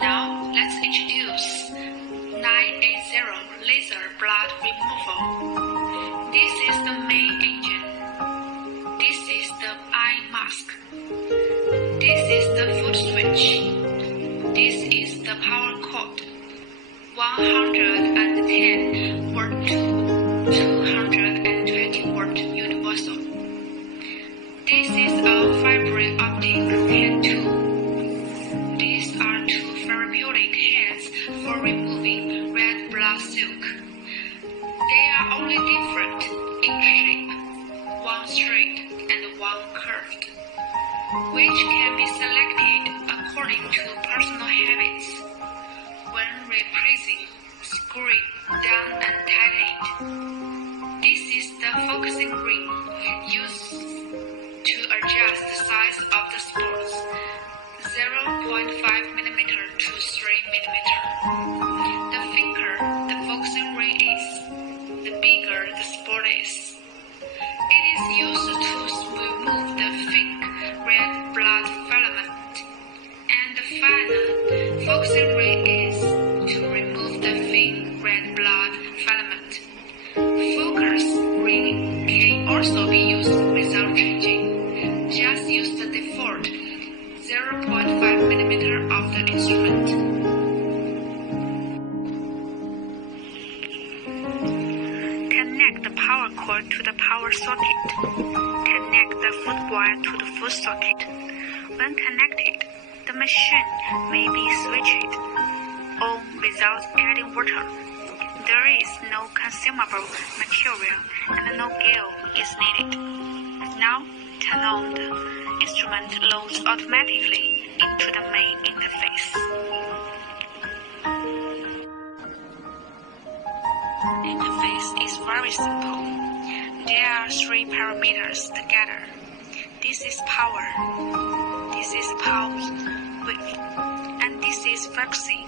Now let's introduce 980 laser blood removal. This is the main engine. This is the eye mask. This is the foot switch. This is the power cord. 110 volt to 220 volt universal. This is a fiber optic hand tool. These are two therapeutic heads for removing red blood silk. They are only different in shape, one straight and one curved, which can be selected according to personal habits. When replacing, screw it down and tighten it. This is the focusing ring used to adjust the size of the spots, 0.5 mm to 3 mm. The thicker the focusing ring is, the bigger the spot is. It is used to remove the thick red blood filament, and the final focusing ring is to remove the thin red blood filament. Focus ring can also be used without changing. Just use the default 0.5 mm of the instrument. Connect the power cord to the power socket. Connect the foot wire to the foot socket. When connected, the machine may be switched on without adding water. There is no consumable material and no gear is needed. Now turn on the instrument loads automatically into the main interface. The interface is very simple. There are 3 parameters together. This is power, this is pulse width, and this is frequency.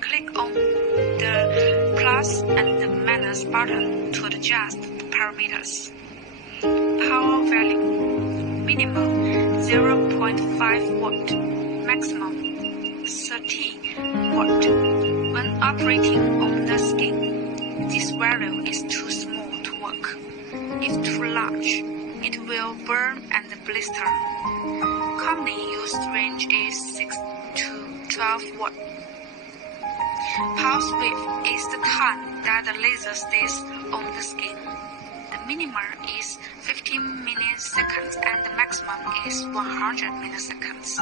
Click on the plus and the minus button to adjust the parameters. Power value: minimum 0.5 watt, maximum 30 watt. When operating on the skin, this value is too small to work. If too large, it will burn and blister. Commonly used range is 6 to 12 watt. Pulse width is the time that the laser stays on the skin. The minimum is 15 milliseconds and the maximum is 100 milliseconds.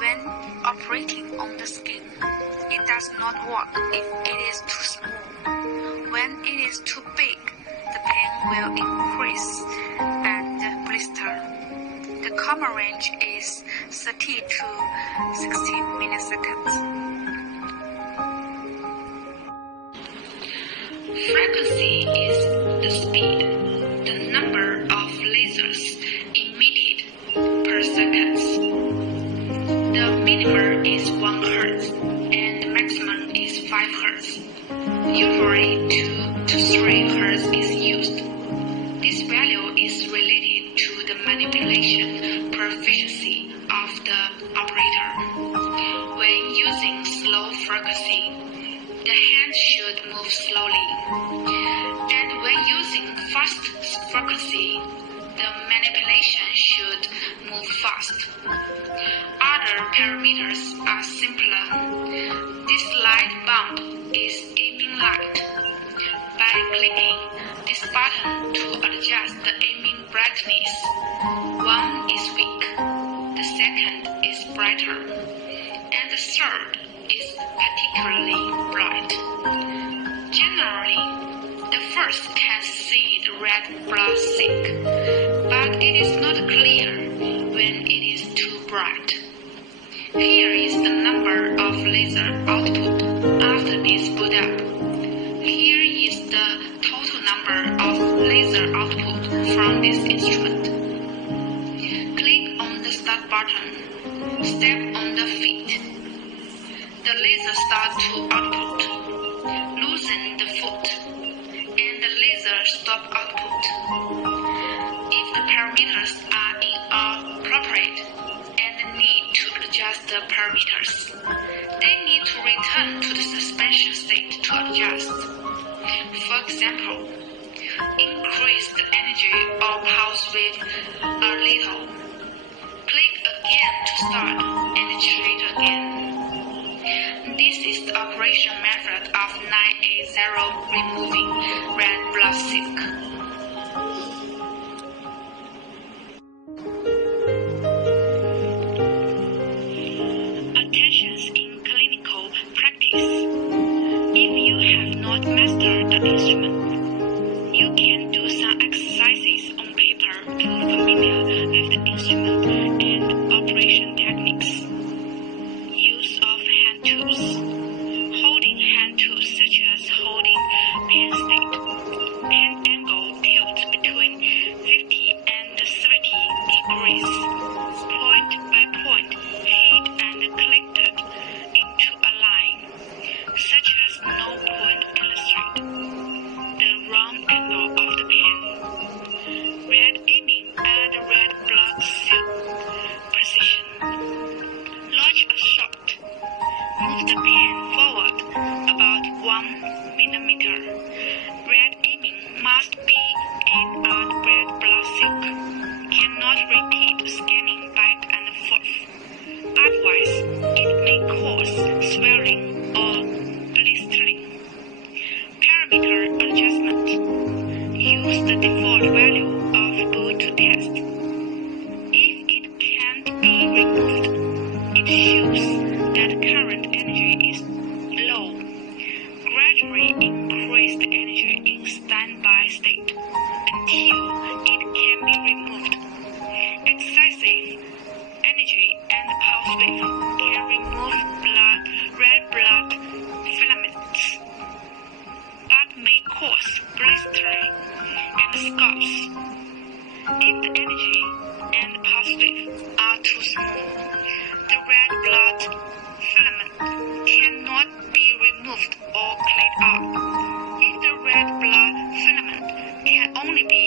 When operating on the skin, it does not work if it is too small. When it is too big, the pain will increase and blister. The common range is 30 to 60 milliseconds. Frequency is the speed, the number of lasers emitted per second. The minimum is 1 Hz and the maximum is 5 Hz. Usually 2 to 3 Hz is used. This value is related to the manipulation proficiency of the operator. When using slow frequency, the hand should move slowly, and when using fast frequency, the manipulation should move fast. Other parameters are simpler. This light bulb is aiming light. By clicking this button to adjust the aiming brightness, one is weak, the second is brighter, and the third is particularly bright. Generally, the first can see the red blood silk, but it is not clear when it is too bright. Here is the number of laser output after this boot up. Here is the total number of laser output from this instrument. Click on the start button. Step on the feet. The laser starts to output. Loosen the foot, and the laser stop output. If the parameters are inappropriate and need to adjust, adjust the parameters. They need to return to the suspension state to adjust. For example, increase the energy or pulse rate a little. Click again to start and treat again. This is the operation method of 980 removing red blood cell. Attentions in clinical practice. If you have not mastered the instrument, you can do some exercises on paper to familiar with the instrument and operation techniques. Use of hand tools. Holding hand tools such as holding pen stick. Pen angle tilt between 50 and 70 degrees. Point by point, hit and collected into a line, such as no point illustrate. The round angle of the pen. Red aiming and red blood cell precision. Launch a shot. Move the pen forward about 1 millimeter. Red aiming must be aimed at red blood cell. Cannot repeat scanning back and forth. Otherwise, it may cause swelling or blistering. Parameter adjustment. Use the default value of boot to test. If it can't be removed, it shows that current energy is low. Gradually increase the energy in standby state until it can be removed. Excessive energy and pulse wave can remove red blood filaments, but may cause blistering and scars. If the energy and pulse wave are too small, the red blood filament cannot be removed or cleaned up. If the red blood filament can only be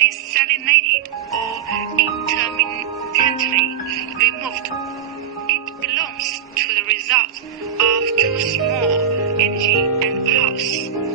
desalinated or intermittently removed, it belongs to the result of too small energy and pulse.